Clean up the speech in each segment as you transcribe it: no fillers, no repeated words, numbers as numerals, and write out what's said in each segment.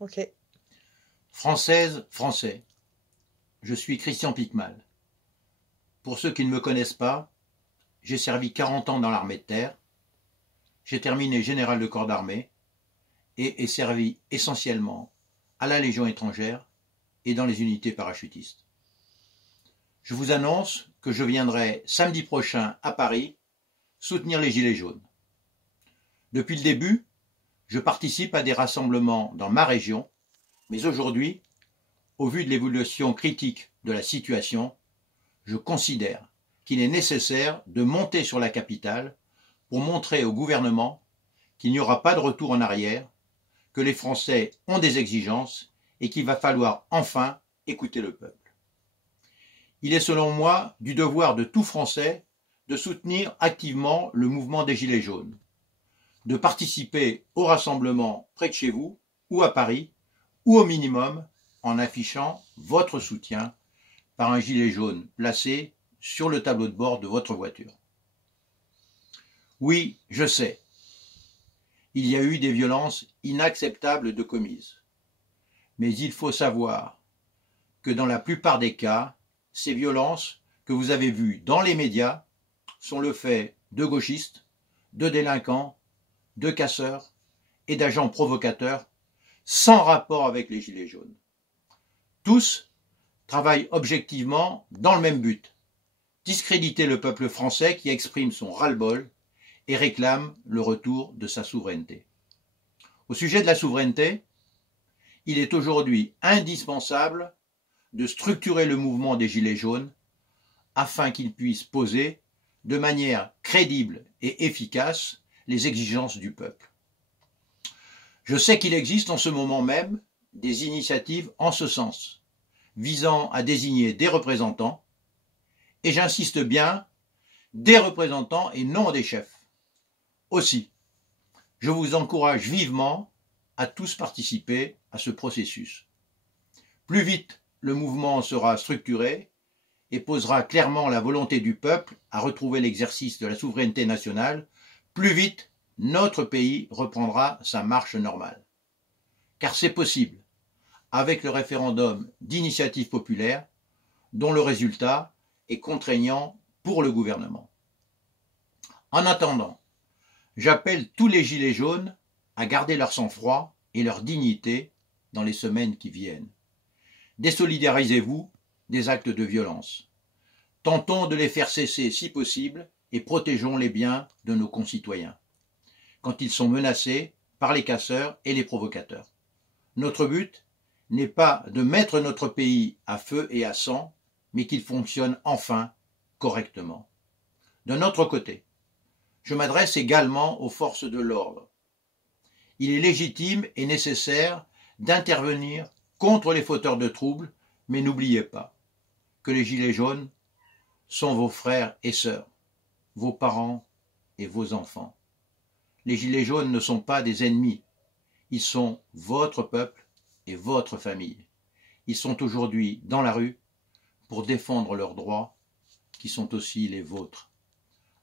Ok. Françaises, Français, je suis Christian Piquemal. Pour ceux qui ne me connaissent pas, j'ai servi 40 ans dans l'armée de terre, j'ai terminé général de corps d'armée et ai servi essentiellement à la Légion étrangère et dans les unités parachutistes. Je vous annonce que je viendrai samedi prochain à Paris soutenir les Gilets jaunes. Depuis le début, je participe à des rassemblements dans ma région, mais aujourd'hui, au vu de l'évolution critique de la situation, je considère qu'il est nécessaire de monter sur la capitale pour montrer au gouvernement qu'il n'y aura pas de retour en arrière, que les Français ont des exigences et qu'il va falloir enfin écouter le peuple. Il est selon moi du devoir de tout Français de soutenir activement le mouvement des Gilets jaunes, de participer au rassemblement près de chez vous ou à Paris, ou au minimum en affichant votre soutien par un gilet jaune placé sur le tableau de bord de votre voiture. Oui, je sais, il y a eu des violences inacceptables de commises. Mais il faut savoir que dans la plupart des cas, ces violences que vous avez vues dans les médias sont le fait de gauchistes, de délinquants, de casseurs et d'agents provocateurs sans rapport avec les Gilets jaunes. Tous travaillent objectivement dans le même but, discréditer le peuple français qui exprime son ras-le-bol et réclame le retour de sa souveraineté. Au sujet de la souveraineté, il est aujourd'hui indispensable de structurer le mouvement des Gilets jaunes afin qu'il puisse poser de manière crédible et efficace les exigences du peuple. Je sais qu'il existe en ce moment même des initiatives en ce sens, visant à désigner des représentants, et j'insiste bien, des représentants et non des chefs. Aussi, je vous encourage vivement à tous participer à ce processus. Plus vite le mouvement sera structuré et posera clairement la volonté du peuple à retrouver l'exercice de la souveraineté nationale, plus vite notre pays reprendra sa marche normale. Car c'est possible, avec le référendum d'initiative populaire, dont le résultat est contraignant pour le gouvernement. En attendant, j'appelle tous les gilets jaunes à garder leur sang-froid et leur dignité dans les semaines qui viennent. Désolidarisez-vous des actes de violence. Tentons de les faire cesser si possible et protégeons les biens de nos concitoyens quand ils sont menacés par les casseurs et les provocateurs. Notre but n'est pas de mettre notre pays à feu et à sang, mais qu'il fonctionne enfin correctement. D'un autre côté, je m'adresse également aux forces de l'ordre. Il est légitime et nécessaire d'intervenir contre les fauteurs de troubles, mais n'oubliez pas que les gilets jaunes sont vos frères et sœurs, vos parents et vos enfants. Les gilets jaunes ne sont pas des ennemis, ils sont votre peuple et votre famille. Ils sont aujourd'hui dans la rue pour défendre leurs droits, qui sont aussi les vôtres.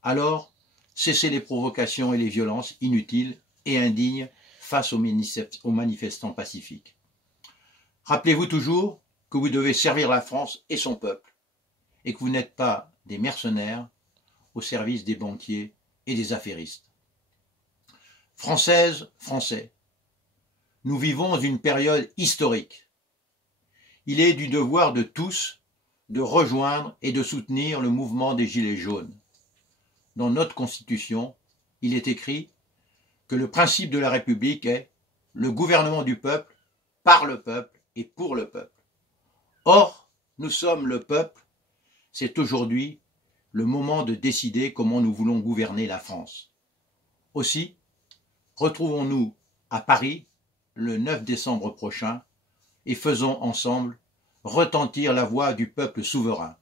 Alors, cessez les provocations et les violences inutiles et indignes face aux manifestants pacifiques. Rappelez-vous toujours que vous devez servir la France et son peuple, et que vous n'êtes pas des mercenaires au service des banquiers et des affairistes. Françaises, Français, nous vivons une période historique. Il est du devoir de tous de rejoindre et de soutenir le mouvement des Gilets jaunes. Dans notre Constitution, il est écrit que le principe de la République est le gouvernement du peuple, par le peuple et pour le peuple. Or, nous sommes le peuple, c'est aujourd'hui le moment de décider comment nous voulons gouverner la France. Aussi, retrouvons-nous à Paris le 9 décembre prochain et faisons ensemble retentir la voix du peuple souverain.